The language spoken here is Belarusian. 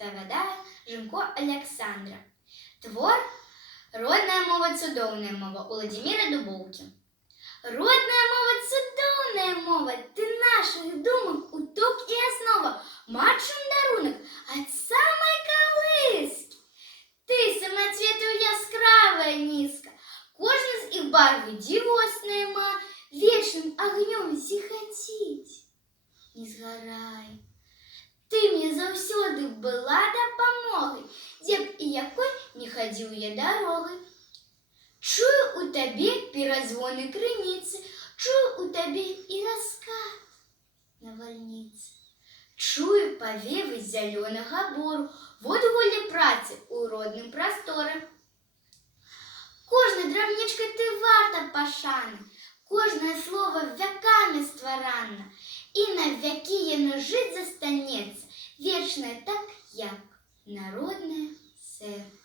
распавядае Жымко Александра. Твор «Родная мова, цудоўная мова» Уладзіміра Дубоўкі. Родная мова, цудоўная мова, ты нашых думак уток і аснова, матчым дарунак ад самай калыскі. Ты самацвету яскравая нізка, кожны з іх барвы дзівосная ма, вечным агнём зіхаціць. Не згарай, ты мне заўсёды была дапамогай, дзе б і якой не хадзіў я дарогай. Чую у табе перазвоны крыніцы, чую у табе і раскат навальніцы. Чую павевы зялёнага бору, водгулле працы ў родным прасторы. Кожнай драбнічкай ты варта пашаны, кожнае слова вякамі стварана, і на вякі яно жыць застанецца, вечнае так, як народнае сэрца.